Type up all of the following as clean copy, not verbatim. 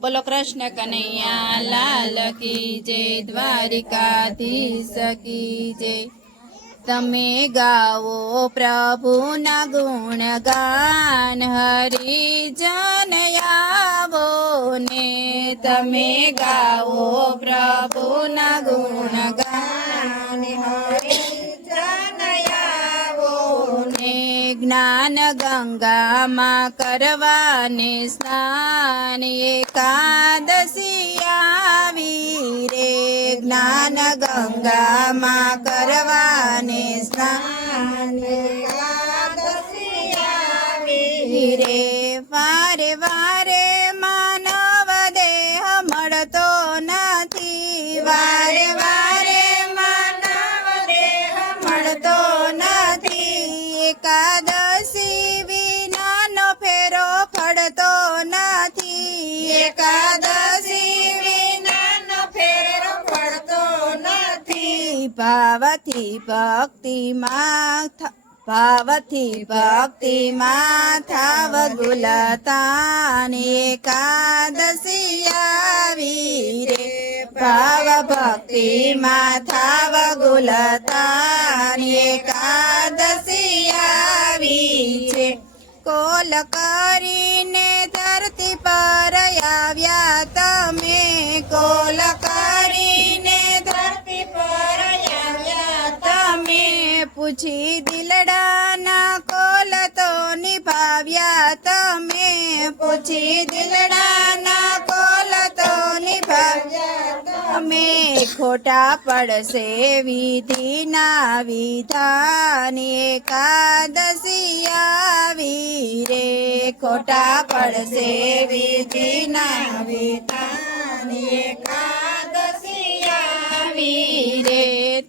બોલો કૃષ્ણ કનૈયા લાલ કી જય, દ્વારિકાધીશ કી જય। તમે ગાવો પ્રભુના ગુણ ગાન, હરિજન આવો ને। તમે ગાવો પ્રભુના ગુણ ગાન, હરિજન આવો ને। જ્ઞાન ગંગામાં કરવાને સ્નાન, એકાદશી આવી રે। જ્ઞાન ગંગામાં કરવાને સ્નાન, એકાદશી આવી રે। વારે વારે માનવ દેહ મળતો નથી, વારે વારે માનવ દેહ મળતો નથી। એકાદશી વિનાનો ફેરો ફળતો નથી, એકાદશી વિનાનો ફેરો ફળતો નથી। ભાવથી ભક્તિમાં થાવ ગુલતાન, એકાદશી આવી રે। ભાવ ભક્તિમાં થાવ ગુલતાન, એકાદશી આવી છે। કોલ કરીને ધરતી પર આવ્યા તમે, કોલ કરીને ધરતી પર આવ્યા તમે। પૂછી દિલડાના કોલ તો નિભાવ્યા તમે, પૂછી દિલડાના કોલ તો નિભાવ્યા તમે। ખોટા પડશે વિધિના વિધાન, એકાદશી આવી રે। ખોટા પડશે વિધિના વિધાન, એકાદશી આવી રે।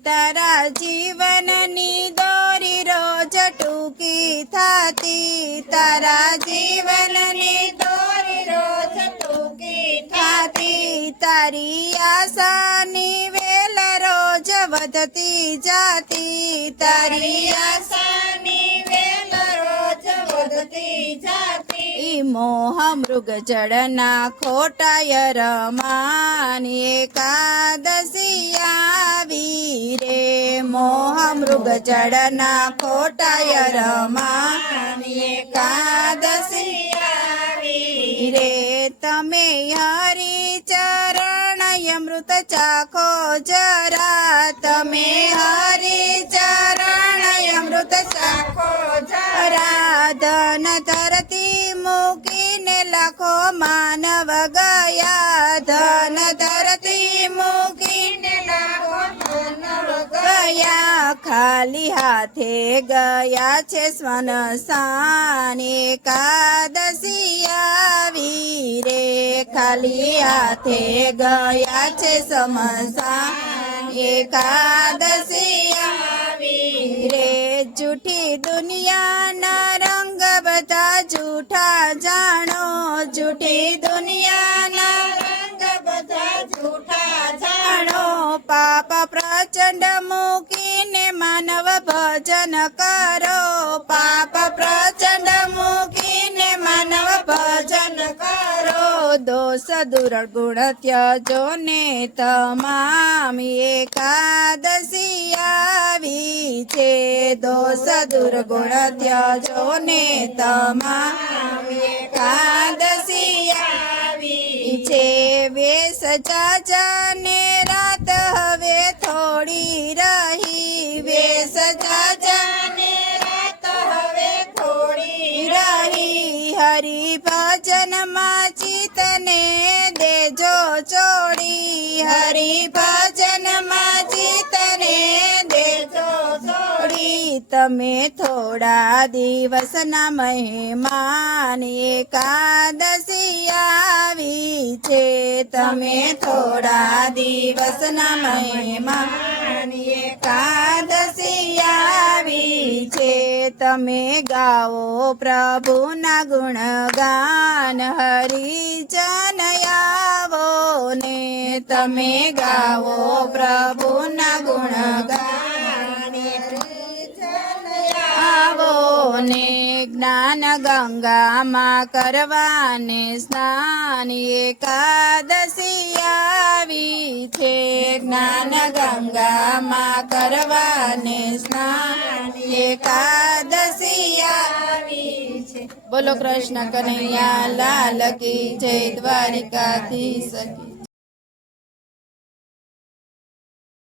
તારા જીવનની દોરી રોજ ટૂંકી થાતી, તારા જીવનની દોરી રોજ ટૂંકી થાતી। તારી આશાની વેલ રોજ વધતી જાતી, તારી આશાની વેલ રોજ વધતી જાતી। મોહ મૃગ જળના ખોટાય રમાન, એકાદશી આવી રે। મોહ મૃગ જળના ખોટાય રમાન, એકાદશી આવી રે। તમે હરિચરણ અમૃત ચાખો જરા, તમે હરિચરણ અમૃત ચાખો જરા। ધન ધરતી મૂકીને લાખો માનવ ગયા, ધન ધરતી મૂકીને લાખો માનવ ગયા। ખાલી હાથે ગયા છે સ્વનસાન, એકાદશી આવી રે। ખાલી હાથે ગયા છે સ્મશાન, એકાદશી આવી રે। જૂઠી દુનિયાના રંગ બધા જૂઠા જાણો, જૂઠી દુનિયાના રંગ બધા જૂઠા જાણો। પાપ પ્રચંડ મૂકીને માનવ ભજન કરો, પાપ પ્રચંડ મૂકીને માનવ ભજન કરો। દોષ દુર્ગુણ ત્યજો ને તમામ, એકાદશી આવી છે। દોષ દુર્ગુણ ત્યજો ને તમામ, એકાદશી આવી છે। વેશ જાજાને રાત હવે થોડી રહી, વેશ જાજાને રાત હવે થોડી રહી। હરિભજનમાં ચિતને દેજો ચોડી, હરિભજનમાં ચિતને દેજો ચોડી। તમે થોડા દિવસના મહેમાન, એકાદશી આવી છે। તમે થોડા દિવસના મહેમાન, એકાદશી આવી છે। તમે ગાવો પ્રભુના ગુણ ગાન, હરિજન આવો ને। તમે ગાવો પ્રભુના ગુણ ગાન, આવો ને। જ્ઞાન જ્ઞાન ગંગામાં કરવાને સ્નાન એકાદશી આવી છે જ્ઞાન ગંગામાં કરવાને સ્નાન એકાદશી આવી છે બોલો કૃષ્ણ કનૈયા લાલ કી જય દ્વારિકાધીશ કી